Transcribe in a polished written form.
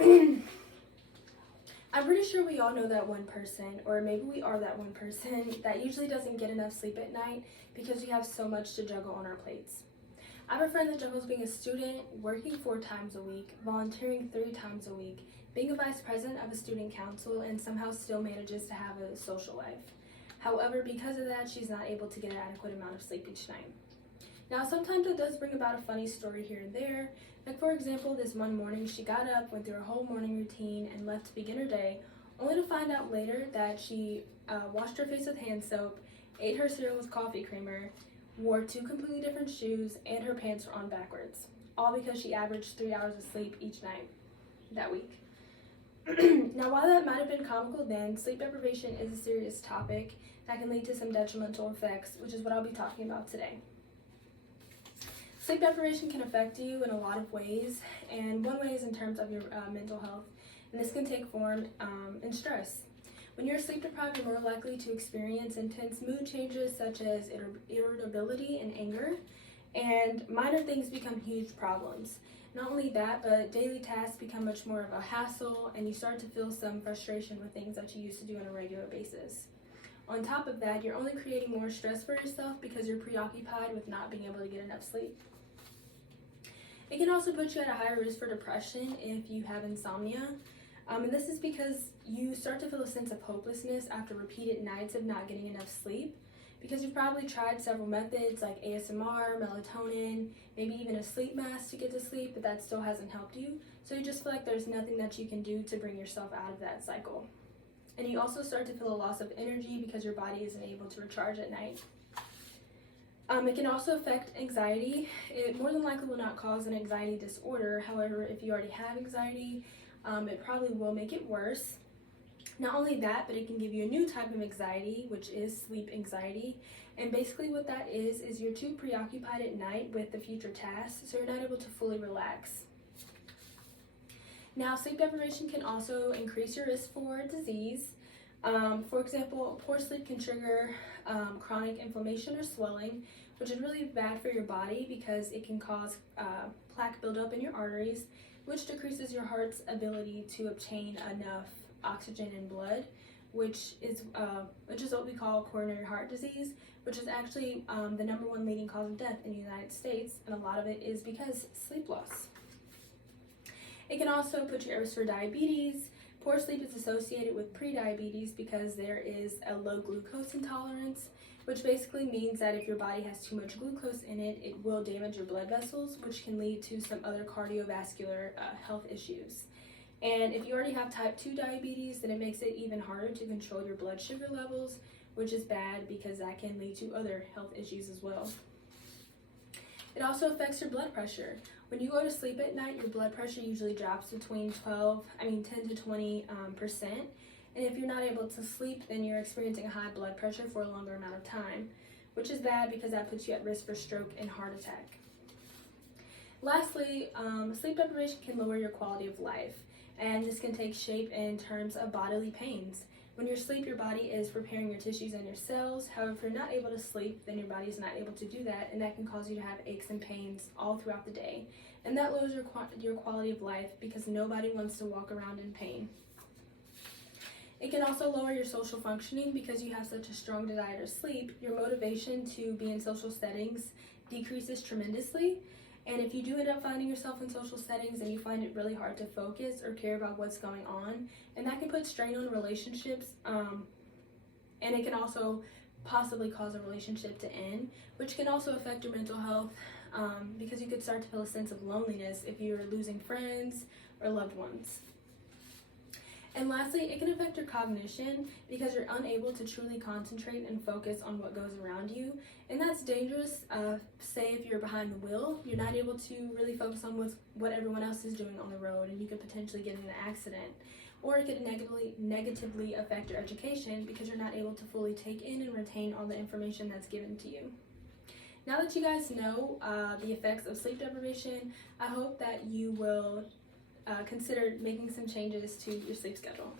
I'm pretty sure we all know that one person, or maybe we are that one person, that usually doesn't get enough sleep at night because we have so much to juggle on our plates. I have a friend that juggles being a student, working 4 times a week, volunteering 3 times a week, being a vice president of a student council, and somehow still manages to have a social life. However, because of that, she's not able to get an adequate amount of sleep each night. Now, sometimes it does bring about a funny story here and there. Like, for example, this one morning, she got up, went through her whole morning routine, and left to begin her day, only to find out later that she washed her face with hand soap, ate her cereal with coffee creamer, wore 2 completely different shoes, and her pants were on backwards, all because she averaged 3 hours of sleep each night that week. Now, while that might have been comical then, sleep deprivation is a serious topic that can lead to some detrimental effects, which is what I'll be talking about today. Sleep deprivation can affect you in a lot of ways, and one way is in terms of your mental health, and this can take form in stress. When you're sleep deprived, you're more likely to experience intense mood changes such as irritability and anger, and minor things become huge problems. Not only that, but daily tasks become much more of a hassle, and you start to feel some frustration with things that you used to do on a regular basis. On top of that, you're only creating more stress for yourself because you're preoccupied with not being able to get enough sleep. It can also put you at a higher risk for depression if you have insomnia. And this is because you start to feel a sense of hopelessness after repeated nights of not getting enough sleep, because you've probably tried several methods like ASMR, melatonin, maybe even a sleep mask to get to sleep, but that still hasn't helped you. So you just feel like there's nothing that you can do to bring yourself out of that cycle. And you also start to feel a loss of energy because your body isn't able to recharge at night. It can also affect anxiety. It more than likely will not cause an anxiety disorder. However, if you already have anxiety, it probably will make it worse. Not only that, but it can give you a new type of anxiety, which is sleep anxiety. And basically what that is you're too preoccupied at night with the future tasks, so you're not able to fully relax. Now, sleep deprivation can also increase your risk for disease. For example, poor sleep can trigger chronic inflammation or swelling, which is really bad for your body because it can cause plaque buildup in your arteries, which decreases your heart's ability to obtain enough oxygen in blood, which is what we call coronary heart disease, which is actually the #1 leading cause of death in the United States, and a lot of it is because sleep loss. It can also put you at risk for diabetes. Poor sleep is associated with prediabetes because there is a low glucose intolerance, which basically means that if your body has too much glucose in it, it will damage your blood vessels, which can lead to some other cardiovascular health issues. And if you already have type 2 diabetes, then it makes it even harder to control your blood sugar levels, which is bad because that can lead to other health issues as well. It also affects your blood pressure. When you go to sleep at night, your blood pressure usually drops between 10 to 20%. And if you're not able to sleep, then you're experiencing a high blood pressure for a longer amount of time, which is bad because that puts you at risk for stroke and heart attack. Lastly, sleep deprivation can lower your quality of life, and this can take shape in terms of bodily pains. When you sleep, your body is preparing your tissues and your cells. However, if you're not able to sleep, then your body is not able to do that, and that can cause you to have aches and pains all throughout the day. And that lowers your quality of life because nobody wants to walk around in pain. It can also lower your social functioning because you have such a strong desire to sleep. Your motivation to be in social settings decreases tremendously. And if you do end up finding yourself in social settings and you find it really hard to focus or care about what's going on, and that can put strain on relationships, and it can also possibly cause a relationship to end, which can also affect your mental health because you could start to feel a sense of loneliness if you're losing friends or loved ones. And lastly, it can affect your cognition because you're unable to truly concentrate and focus on what goes around you. And that's dangerous. Say if you're behind the wheel, you're not able to really focus on what everyone else is doing on the road, and you could potentially get in an accident. Or it could negatively affect your education because you're not able to fully take in and retain all the information that's given to you. Now that you guys know the effects of sleep deprivation, I hope that you will consider making some changes to your sleep schedule.